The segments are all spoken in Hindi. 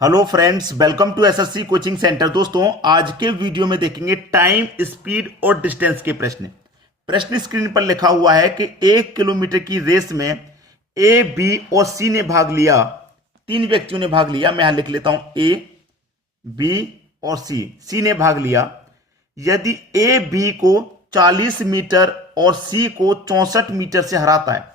Hello friends, welcome to SSC coaching centre. दोस्तों, आज के वीडियो में देखेंगे टाइम, स्पीड और डिस्टेंस के प्रश्न। प्रश्न स्क्रीन पर लिखा हुआ है कि 1 किलोमीटर की रेस में ए, बी और सी ने भाग लिया। 3 व्यक्तियों ने भाग लिया। मैं यहां लिख लेता हूं, ए, बी और सी। सी ने भाग लिया। यदि ए बी को 40 मीटर और सी को 64 मीटर से हराता है।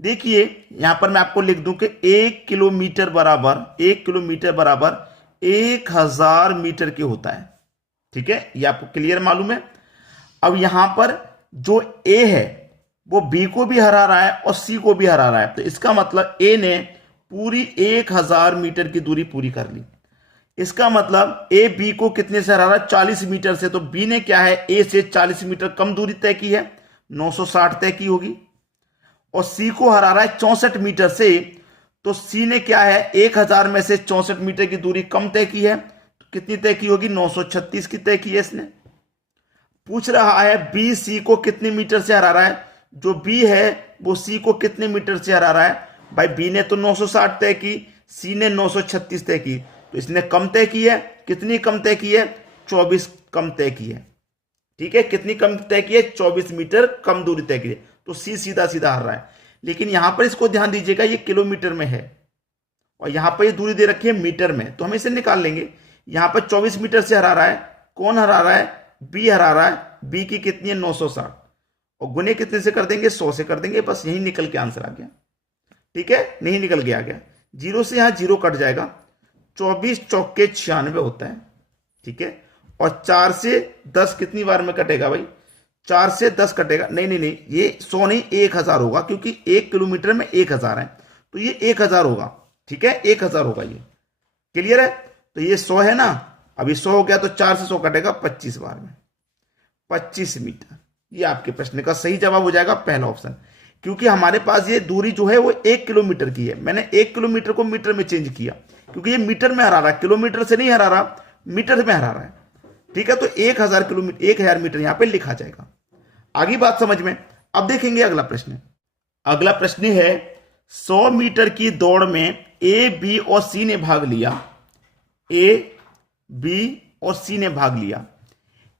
देखिए, यहां पर मैं आपको लिख दूं कि 1 किलोमीटर बराबर 1000 मीटर के होता है। ठीक है, ये आपको क्लियर मालूम है। अब यहां पर जो ए है वो बी को भी हरा रहा है और सी को भी हरा रहा है, तो इसका मतलब ए ने पूरी 1000 मीटर की दूरी पूरी कर ली। इसका मतलब ए बी को कितने से हरा रहा है? 40 मीटर से। तो बी ने क्या है, ए से 40 मीटर कम दूरी तय की है, 960 तय की होगी। और सी को हरा रहा है 64 मीटर से, तो सी ने क्या है, 1000 में से 64 मीटर की दूरी कम तय की है, तो कितनी तय की होगी? 936 की तय की है इसने। पूछ रहा है बी सी को कितने मीटर से हरा रहा है। जो बी है वो सी को कितने मीटर से हरा रहा है? भाई, बी ने तो 960 तय की, सी ने 936 तय की, तो इसने कम तय की है। कितनी कम तय की है? 24 कम तय की है। ठीक है, कितनी कम तय की है? 24 मीटर कम दूरी तय की है। तो सी सीधा सीधा हर रहा है। लेकिन यहां पर इसको ध्यान दीजिएगा, ये किलोमीटर में है और यहां पर ये दूरी दे रखी है मीटर में, तो हम इसे निकाल लेंगे। यहां पर 24 मीटर से हरा रहा है। कौन हरा रहा है? बी हरा रहा है। बी की कितनी है? 960। और गुने कितने से कर देंगे? 100 से कर देंगे। बस यही निकल के आंसर आ गया। ठीक है, नहीं निकल के आ गया। जीरो से यहां जीरो कट जाएगा। 24 चौके 96 होता है। ठीक है, और 4 से 10 कितनी बार में कटेगा भाई? 4 से 10 कटेगा। नहीं नहीं नहीं, ये 100 नहीं, 1000 होगा, क्योंकि 1 किलोमीटर में 1000 है, तो ये 1000 होगा। ठीक है, 1000 होगा। ये क्लियर है? तो ये 100 है ना, अभी 100 हो गया, तो 4 से 100 कटेगा 25 बार में, 25 मीटर। ये आपके प्रश्न का सही जवाब हो जाएगा, पहला ऑप्शन। क्योंकि हमारे पास ये दूरी जो है वो 1 किलोमीटर की है। मैंने 1 किलोमीटर को मीटर में चेंज किया, क्योंकि ये मीटर में हरा रहा है, किलोमीटर से नहीं हरा रहा, मीटर में हरा रहा है। ठीक है, तो 1000 किलोमीटर, 1000 मीटर यहां पे लिखा जाएगा। आगे बात समझ में। अब देखेंगे अगला प्रश्न। अगला प्रश्न है 100 मीटर की दौड़ में ए, बी और सी ने भाग लिया। ए, बी और सी ने भाग लिया।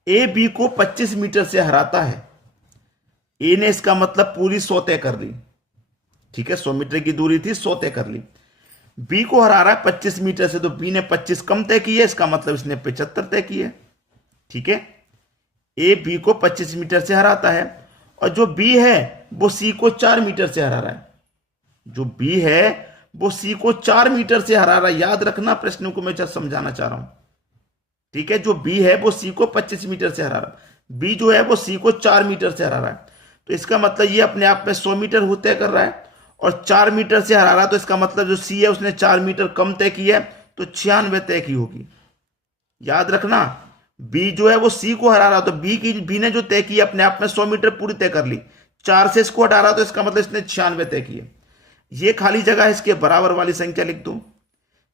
ए बी को 25 मीटर से हराता है। ए ने इसका मतलब पूरी 100 तय कर ली। ठीक है, 100 मीटर की दूरी थी, 100 तय कर ली। बी को हरा रहा है 25 मीटर से, तो बी ने 25 कम तय की है, इसका मतलब इसने 75 तय की है। ठीक है, ए बी को 25 मीटर से हराता है, और जो बी है वो सी को 4 मीटर से हरा रहा है। जो बी है वो सी को 4 मीटर से हरा रहा है। याद रखना, प्रश्नों को मैं समझाना चाह रहा हूं। ठीक है, जो बी है वो सी को 25 मीटर से हरा रहा है, बी जो है वो सी को 4 मीटर से हरा रहा है। तो इसका मतलब ये अपने आप में 100 मीटर हो तय कर रहा है, और 4 मीटर से हरा रहा है, तो इसका मतलब जो सी है उसने 4 मीटर कम तय की है, तो 96 तय की होगी। याद रखना, बी जो है वो सी को हरा रहा, तो बी ने जो तय की अपने आप में 100 मीटर पूरी तय कर ली। 4 से इसको हटा रहा, तो इसका मतलब इसने 96 तय की है। ये खाली जगह है, इसके बराबर वाली संख्या लिख दो।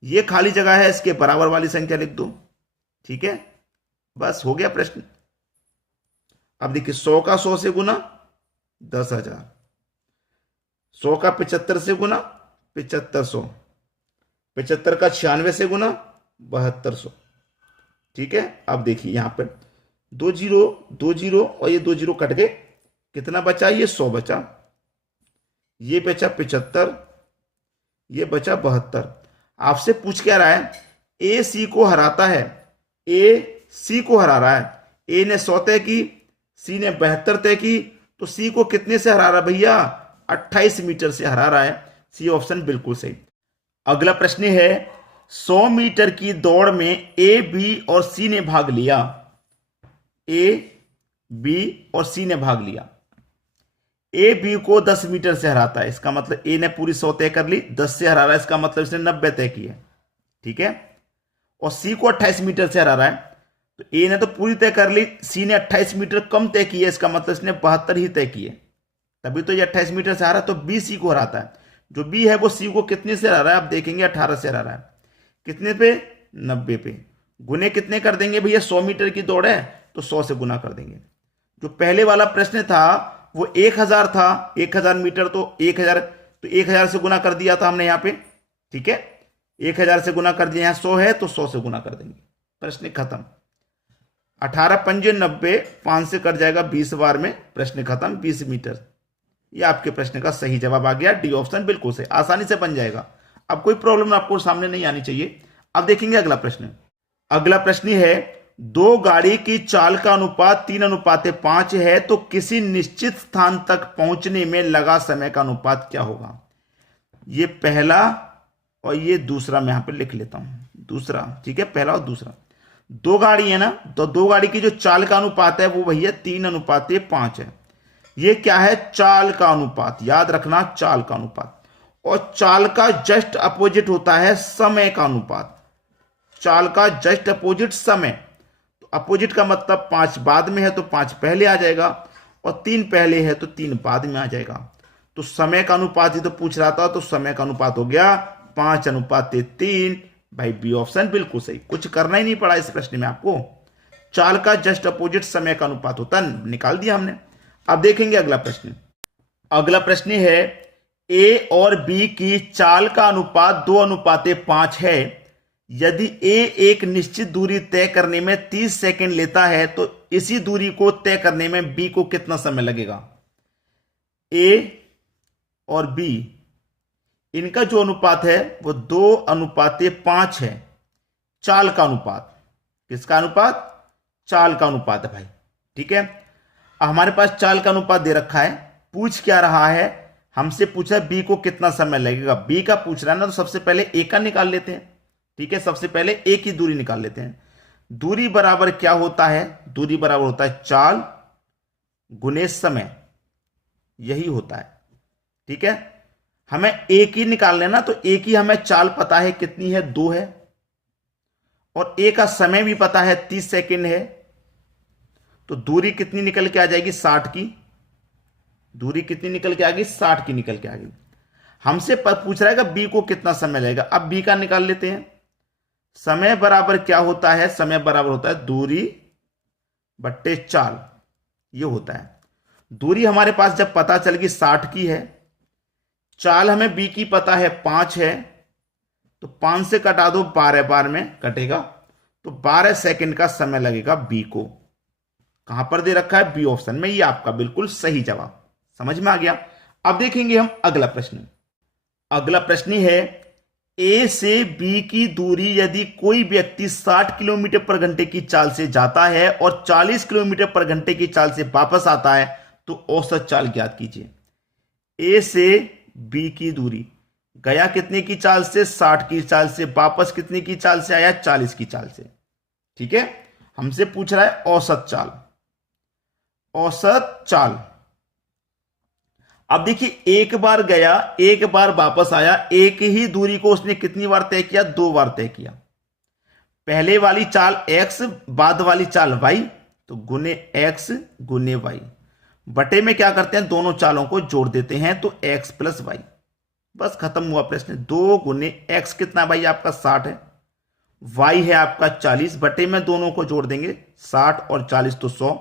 ये खाली जगह है, इसके बराबर वाली संख्या लिख दो। ठीक है, बस हो गया प्रश्न। अब देखिए, 100 का 100 से गुना 10,000, 100 का 75 से गुना 7500, 75 का 96 से गुना 7200। ठीक है, अब देखिए यहां पर 2 जीरो 2 जीरो और ये 2 जीरो कट गए। कितना बचा? ये 100 बचा, ये बचा 75, ये बचा 72। आपसे पूछ क्या रहा है? ए सी को हराता है। ए सी को हरा रहा है। ए ने 100 तय की, सी ने 72 तय की, तो सी को कितने से हरा रहा भैया? 28 मीटर से हरा रहा है। सी ऑप्शन बिल्कुल सही। अगला प्रश्न है 100 मीटर की दौड़ में ए, बी और सी ने भाग लिया। ए, बी और सी ने भाग लिया। ए बी को 10 मीटर से हराता है, इसका मतलब ए ने पूरी 100 तय कर ली, 10 से हरा रहा है, इसका मतलब इसने 90 तय की है। ठीक है, और सी को 28 मीटर से हरा रहा है, तो ए ने तो पूरी तय कर ली, सी ने 28 मीटर कम तय की है, इसका मतलब इसने 72 ही तय की है, तभी तो ये 28 मीटर से हरा। तो बी सी को हराता है। जो बी है वो सी को कितने से हरा रहा है? आप देखेंगे 18 से हरा रहा है। कितने पे? 90 पे। गुने कितने कर देंगे भैया? 100 मीटर की दौड़ है, तो 100 से गुना कर देंगे। जो पहले वाला प्रश्न था वो 1000 था, 1000 मीटर, तो 1000 से गुना कर दिया था हमने यहाँ पे। ठीक है, 1000 से गुना कर दिया, यहां 100 है तो 100 से गुना कर देंगे, प्रश्न खत्म। 18 पंजे 90, 5 से कट जाएगा 20 बार में, प्रश्न खत्म। 20 मीटर, ये आपके प्रश्न का सही जवाब आ गया। डी ऑप्शन बिल्कुल सही, आसानी से बन जाएगा। अब कोई प्रॉब्लम आपको सामने नहीं आनी चाहिए। अब देखेंगे अगला प्रश्न। अगला प्रश्न है, दो गाड़ी की चाल का अनुपात 3:5 है तो किसी निश्चित स्थान तक पहुंचने में लगा समय का अनुपात क्या होगा। ये पहला और ये दूसरा मैं यहां पर लिख लेता हूं, दूसरा, ठीक है, पहला और दूसरा। दो गाड़ी है ना, तो दो गाड़ी की जो चाल का अनुपात है वो भैया 3:5 है। ये क्या है, चाल का अनुपात, याद रखना, चाल का अनुपात। और चाल का जस्ट अपोजिट होता है समय का अनुपात। चाल का जस्ट अपोजिट समय, तो अपोजिट का मतलब 5 बाद में है तो 5 पहले आ जाएगा, और 3 पहले है तो 3 बाद में आ जाएगा। तो समय का अनुपात ही तो पूछ रहा था, तो समय का अनुपात हो गया 5:3। भाई बी ऑप्शन बिल्कुल सही, कुछ करना ही नहीं पड़ा इस प्रश्न में आपको। चाल का जस्ट अपोजिट समय का अनुपात होता, निकाल दिया हमने। अब देखेंगे अगला प्रश्न। अगला प्रश्न है, ए और बी की चाल का अनुपात 2:5 है। यदि ए एक निश्चित दूरी तय करने में 30 सेकंड लेता है तो इसी दूरी को तय करने में बी को कितना समय लगेगा। ए और बी, इनका जो अनुपात है वो 2:5 है। चाल का अनुपात, किसका अनुपात, चाल का अनुपात है भाई, ठीक है। हमारे पास चाल का अनुपात दे रखा है, पूछ क्या रहा है, हमसे पूछा है बी को कितना समय लगेगा। बी का पूछ रहा है ना, तो सबसे पहले ए का निकाल लेते हैं, ठीक है। सबसे पहले ए की दूरी निकाल लेते हैं। दूरी बराबर क्या होता है, दूरी बराबर होता है चाल गुने समय, यही होता है, ठीक है। हमें ए की निकाल लेना, तो ए की हमें चाल पता है कितनी है, 2 है, और ए का समय भी पता है 30 सेकंड है। तो दूरी कितनी निकल के आ जाएगी, 60 की। दूरी कितनी निकल के आ गई, 60 की निकल के आ गई। हमसे पूछ रहा है कि बी को कितना समय लगेगा। अब बी का निकाल लेते हैं। समय बराबर क्या होता है, समय बराबर होता है दूरी बट्टे चाल, ये होता है। दूरी हमारे पास जब पता चल गई 60 की है, चाल हमें बी की पता है 5 है, तो 5 से कटा दो, 12 बार में कटेगा, तो 12 सेकंड का समय लगेगा बी को। कहां पर दे रखा है, बी ऑप्शन में, ये आपका बिल्कुल सही जवाब। समझ में आ गया। अब देखेंगे हम अगला प्रश्न। अगला प्रश्न है, ए से बी की दूरी यदि कोई व्यक्ति 60 किलोमीटर पर घंटे की चाल से जाता है और 40 किलोमीटर पर घंटे की चाल से वापस आता है तो औसत चाल ज्ञात कीजिए। ए से बी की दूरी, गया कितने की चाल से, 60 की चाल से, वापस कितने की चाल से आया, 40 की चाल से, ठीक है। हमसे पूछ रहा है औसत चाल, औसत चाल। अब देखिए, एक बार गया, एक बार वापस आया, एक ही दूरी को उसने कितनी बार तय किया, 2 बार तय किया। पहले वाली चाल x, बाद वाली चाल y, तो गुने x गुने y। बटे में क्या करते हैं, दोनों चालों को जोड़ देते हैं, तो x प्लस y। बस खत्म हुआ प्रश्न। 2 गुने x कितना भाई, आपका 60 है, y है आपका 40, बटे में दोनों को जोड़ देंगे, 60 और 40 तो 100।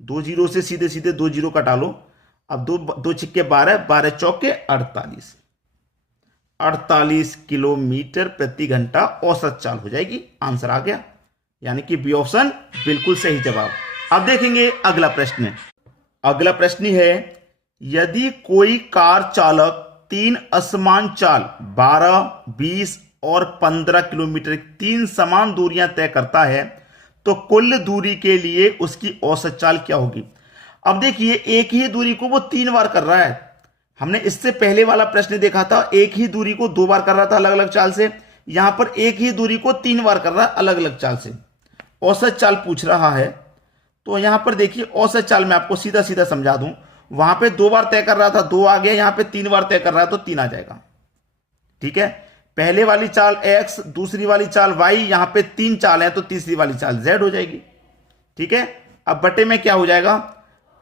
2 जीरो से सीधे सीधे 2 जीरो कटा लो। अब 2 छिक्के 12, 12 चौके 48। 48 किलोमीटर प्रति घंटा औसत चाल हो जाएगी। आंसर आ गया, यानी कि बी ऑप्शन बिल्कुल सही जवाब। अब देखेंगे अगला प्रश्न। अगला प्रश्न है, यदि कोई कार चालक 3 असमान चाल 12, 20 और 15 किलोमीटर 3 समान दूरियां तय करता है तो कुल दूरी के लिए उसकी औसत चाल क्या होगी। अब देखिए, एक ही दूरी को वो 3 बार कर रहा है। हमने इससे पहले वाला प्रश्न देखा था, एक ही दूरी को 2 बार कर रहा था अलग अलग चाल से। यहां पर एक ही दूरी को 3 बार कर रहा है अलग अलग चाल से। औसत चाल पूछ रहा है, तो यहां पर देखिए औसत चाल मैं आपको सीधा सीधा समझा दूं। वहां पे 2 बार तय कर रहा था, 2 आ गया, यहां पे 3 बार तय कर रहा है तो 3 आ जाएगा, ठीक है। पहले वाली चाल x, दूसरी वाली चाल y, यहां पे 3 चाल है तो तीसरी वाली चाल z हो जाएगी, ठीक है। अब बटे में क्या हो जाएगा,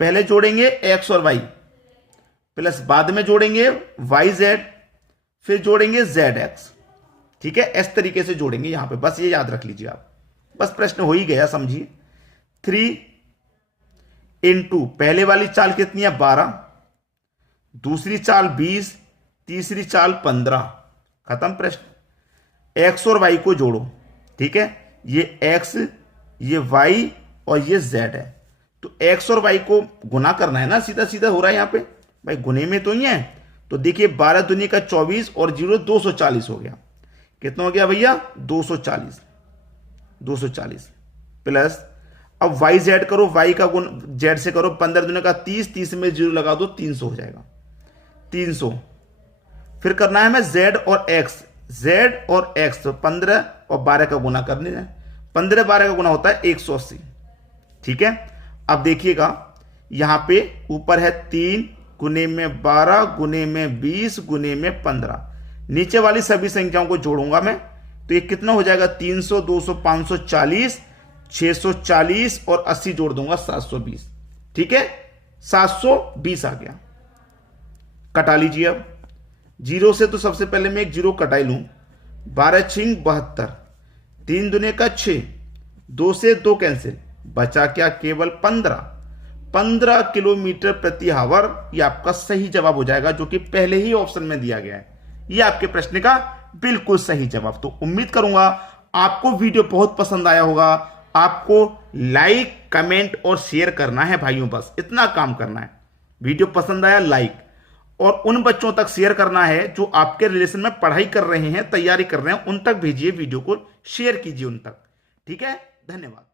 पहले जोड़ेंगे x और y, प्लस बाद में जोड़ेंगे yz, फिर जोड़ेंगे zx, ठीक है। इस तरीके से जोड़ेंगे यहां पे, बस ये याद रख लीजिए आप, बस प्रश्न हो ही गया, समझिए। 3 इंटू पहले वाली चाल कितनी है, 12, दूसरी चाल 20, तीसरी चाल 15, खत्म प्रश्न। एक्स और वाई को जोड़ो, ठीक है, ये एक्स, ये वाई और ये जेड है। तो एक्स और वाई को गुना करना है ना, सीधा सीधा हो रहा है यहाँ पे भाई, गुने में तो ही है। तो देखिए 12 दूनी का 24 और 0 240 हो गया। कितना हो गया भैया? 240। 240 प्लस, अब वाई जेड करो, वाई का गुण जेड से करो, 15 दूनी का 30, 30 में 0 लगा दो, 300 हो जाएगा। 300 फिर करना है हमें जेड और एक्स, जेड और एक्स, तो 15 और 12 का गुना करने हैं। 15 12 का गुना होता है 180, ठीक है। अब देखिएगा यहां पे ऊपर है 3 गुने में 12 गुने में 20 गुने में 15, नीचे वाली सभी संख्याओं को जोड़ूंगा मैं, तो ये कितना हो जाएगा? 300, 200, 540, 640 और 80 जोड़ दूंगा 720, ठीक है। 720 आ गया। कटा लीजिए अब, जीरो से तो सबसे पहले मैं एक जीरो कटाई लूं। 12 छिंग 72, 3 दुने का 6, 2 से 2 कैंसिल, बचा क्या? केवल 15 किलोमीटर प्रति आवर। ये आपका सही जवाब हो जाएगा, जो कि पहले ही ऑप्शन में दिया गया है। ये आपके प्रश्न का बिल्कुल सही जवाब। तो उम्मीद करूंगा आपको वीडियो बहुत पसंद आया होगा। आपको लाइक, कमेंट और शेयर करना है भाइयों, बस इतना काम करना है। वीडियो पसंद आया लाइक, और उन बच्चों तक शेयर करना है जो आपके रिलेशन में पढ़ाई कर रहे हैं, तैयारी कर रहे हैं, उन तक भेजिए वीडियो को, शेयर कीजिए उन तक, ठीक है। धन्यवाद।